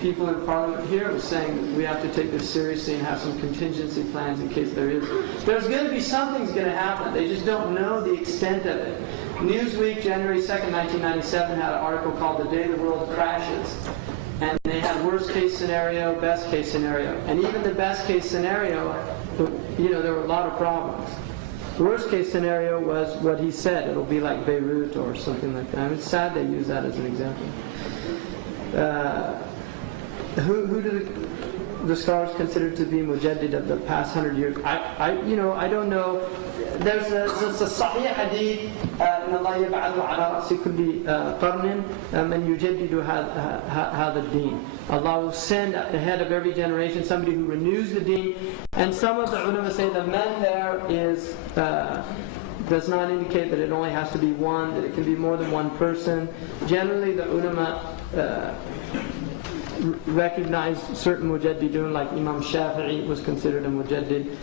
people in Parliament here was saying that we have to take this seriously and have some contingency plans in case there is. There's going to be something's going to happen. They just don't know the extent of it. Newsweek, January 2nd, 1997, had an article called "The Day the World Crashes," and they had worst case scenario, best case scenario, and even the best case scenario, there were a lot of problems. The worst case scenario was what he said. It'll be like Beirut or something like that. I mean, it's sad they use that as an example. Who do the scholars consider to be mujaddid of the past 100 years? I don't know. There's a sahih hadith, إن الله يبعث على رأس كل قرن من يجدد هذا الدين. Allah will send at the head of every generation somebody who renews the deen. And some of the ulama say the man there does not indicate that it only has to be one, that it can be more than one person. Generally, the ulama recognized certain mujaddidun, like Imam Shafi'i was considered a mujaddid,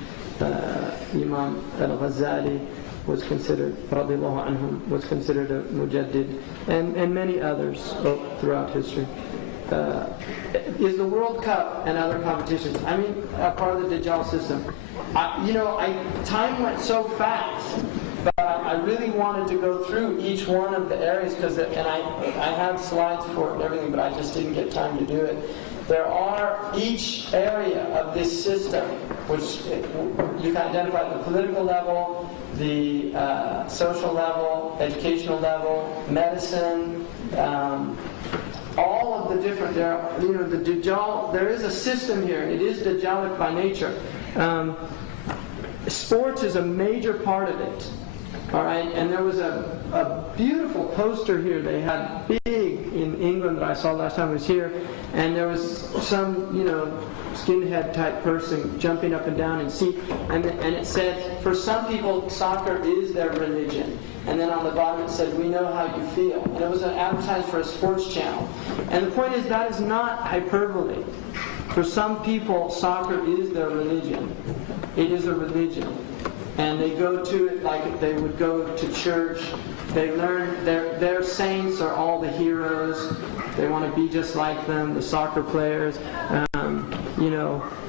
Imam al-Ghazali was considered, radiyallahu anhum, was considered a mujaddid, and many others throughout history. Is the World Cup and other competitions, part of the Dajjal system? Time went so fast, but I really wanted to go through each one of the areas and I had slides for it and everything, but I just didn't get time to do it. There are each area of this system, which you can identify at the political level, the social level, educational level, medicine, all of the different, the Dajjal, there is a system here. It is Dajjalic by nature. Sports is a major part of it. All right, and there was a beautiful poster here they had big in England that I saw last time I was here, and there was some, skinhead type person jumping up and down in seat, and it said, for some people, soccer is their religion. And then on the bottom it said, we know how you feel. And it was an advertisement for a sports channel. And the point is, that is not hyperbole. For some people, soccer is their religion. It is a religion. And they go to it like they would go to church. They learn, their saints are all the heroes. They want to be just like them, the soccer players.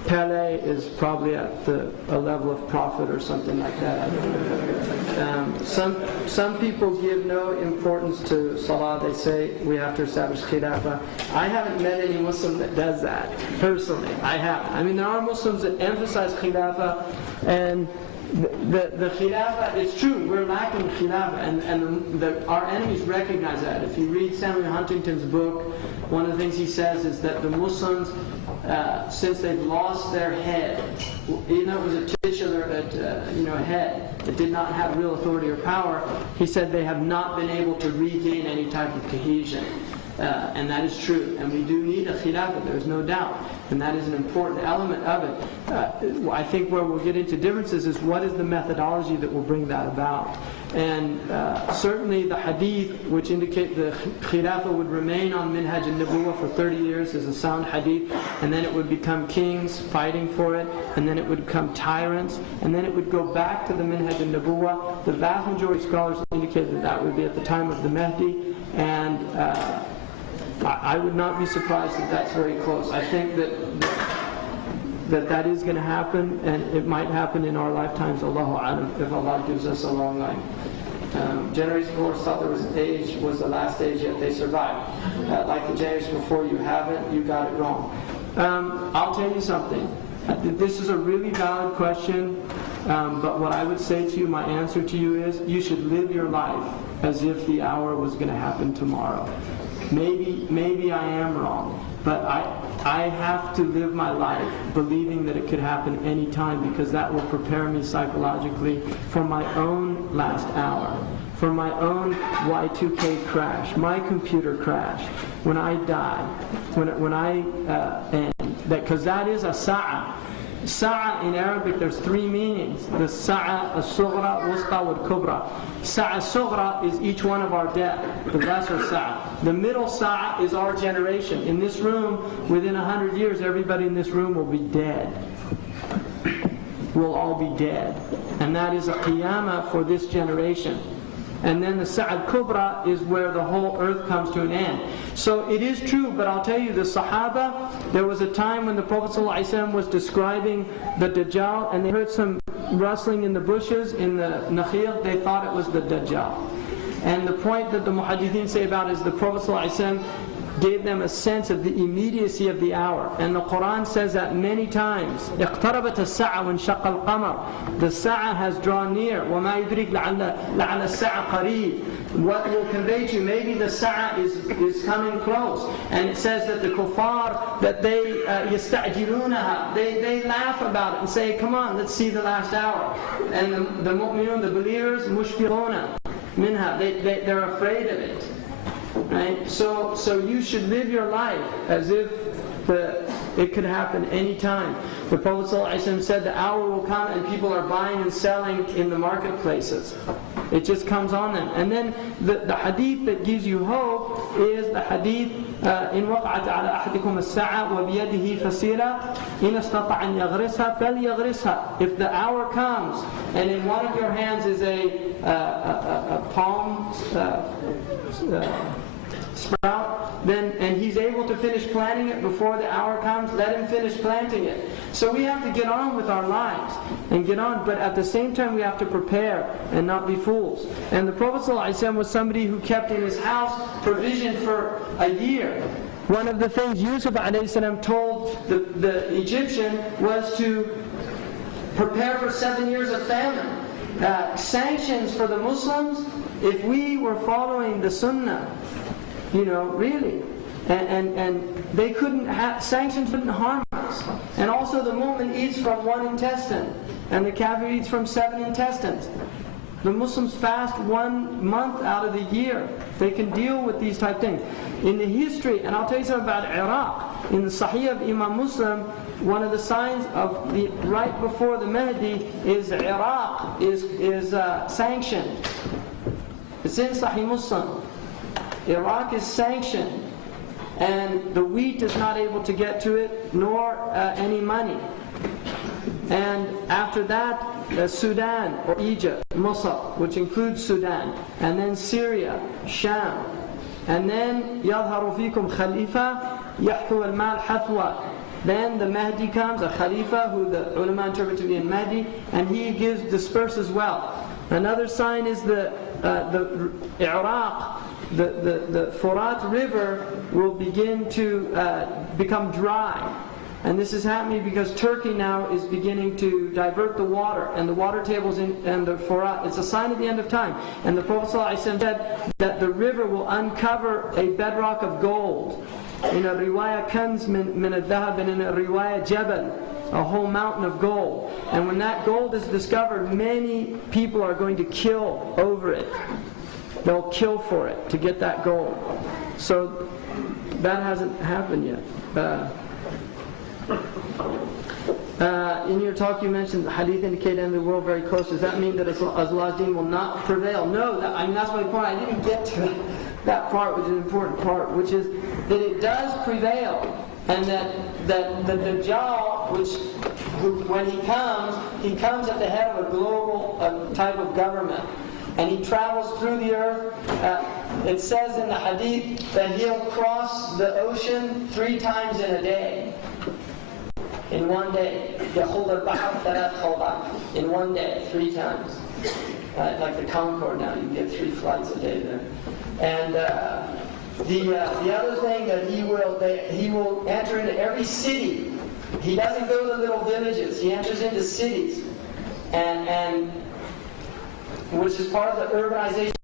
Pele is probably at a level of prophet or something like that. Some people give no importance to Salah. They say we have to establish Khilafah. I haven't met any Muslim that does that, personally. I haven't. There are Muslims that emphasize Khilafah, and the Khilafah, it's true, we're lacking Khilafah, and our enemies recognize that. If you read Samuel Huntington's book, one of the things he says is that the Muslims, since they've lost their head, even though it was a titular head that did not have real authority or power, he said they have not been able to regain any type of cohesion. And that is true. And we do need a khilafah, there's no doubt. And that is an important element of it. I think where we'll get into differences is what is the methodology that will bring that about. And certainly the hadith, which indicate the khilafah would remain on Minhaj al-Nubuwwah for 30 years, is a sound hadith. And then it would become kings fighting for it. And then it would become tyrants. And then it would go back to the Minhaj al-Nubuwwah. The vast majority of scholars indicate that that would be at the time of the Mahdi. And I would not be surprised if that's very close. I think that is going to happen, and it might happen in our lifetimes, Allahu Alam, if Allah gives us a long life. Generations before thought there was an age, was the last age, yet they survived. Like the generation before, you haven't, you got it wrong. I'll tell you something. This is a really valid question, but what I would say to you, my answer to you is, you should live your life as if the hour was going to happen tomorrow. Maybe I am wrong, but I have to live my life believing that it could happen any time, because that will prepare me psychologically for my own last hour, for my own Y2K crash, my computer crash, when I die, when I end. Because that is a sa'a. Sa'a in Arabic, there's three meanings. The sa'a, as-sughra, wusta, wal-kubra. Sa'a as-sughra is each one of our death, the lesser sa'a. The middle sa'a is our generation. In this room, within 100 years, everybody in this room will be dead. We'll all be dead. And that is a qiyamah for this generation. and then the Sa'ad Kubra is where the whole earth comes to an end. So it is true, but I'll tell you, the Sahaba, there was a time when the Prophet ﷺ was describing the Dajjal, and they heard some rustling in the bushes, in the Nakhil. They thought it was the Dajjal. And the point that the Muhaddithin say about is the Prophet ﷺ gave them a sense of the immediacy of the hour. And the Quran says that many times. اقتربت الساعة وانشق القمر. The Sa'ah has drawn near. وما يدرك لعل الساعة قريب. What will convey to you, maybe the Sa'ah is coming close. And it says that the kuffar, that they يستعجلونها, they laugh about it and say, come on, let's see the last hour. And the mu'minun, the believers, مشفقون منها, they're afraid of it. Right? So you should live your life as if it could happen any time. The Prophet ﷺ said the hour will come and people are buying and selling in the marketplaces. It just comes on them. And then the hadith that gives you hope is the hadith إن وقعت على أحدكم الساعة وبيده فسيلة إن استطاع أن يغرسها فليغرسها. If the hour comes and in one of your hands is a palm sprout, then, and he's able to finish planting it before the hour comes, let him finish planting it. So we have to get on with our lives and get on, but at the same time we have to prepare and not be fools. And the Prophet ﷺ was somebody who kept in his house provision for a year. One of the things Yusuf ﷺ told the Egyptian was to prepare for 7 years of famine. Sanctions for the Muslims, if we were following the Sunnah, really. And they couldn't have, sanctions wouldn't harm us. And also the mu'min eats from 1 intestine, and the kafir eats from 7 intestines. The Muslims fast 1 month out of the year. They can deal with these type things. In the history, and I'll tell you something about Iraq, in the Sahih of Imam Muslim, one of the signs of right before the Mahdi is Iraq is sanctioned. It's in Sahih Muslim. Iraq is sanctioned, and the wheat is not able to get to it, nor any money. And after that, Sudan or Egypt, Mosul, which includes Sudan, and then Syria, Sham, and then يظهر فيكم خليفة يحثو المال حثوة. Then the Mahdi comes, a Khalifa, who the ulama interpret to be a Mahdi, and he disperses wealth. Another sign is the Iraq. The Furat River will begin to become dry. And this is happening because Turkey now is beginning to divert the water, and the water tables and the Furat. It's a sign of the end of time. And the Prophet ﷺ said that the river will uncover a bedrock of gold. In a riwayah kanz min al-dhahab, and in a riwayah jabal, a whole mountain of gold. And when that gold is discovered, many people are going to kill over it. They'll kill for it to get that gold. So that hasn't happened yet. In your talk you mentioned the hadith indicate end of the world very close. Does that mean that Allah's deen will not prevail? No, that's my point. I didn't get to that part, which is an important part, which is that it does prevail, and that the Dajjal, when he comes at the head of a global type of government, and he travels through the earth. It says in the hadith that he'll cross the ocean 3 times in a day. In one day. In one day, 3 times. Like the Concorde now, you get 3 flights a day there. And the other thing that he will enter into every city. He doesn't go to little villages. He enters into cities. And which is part of the urbanization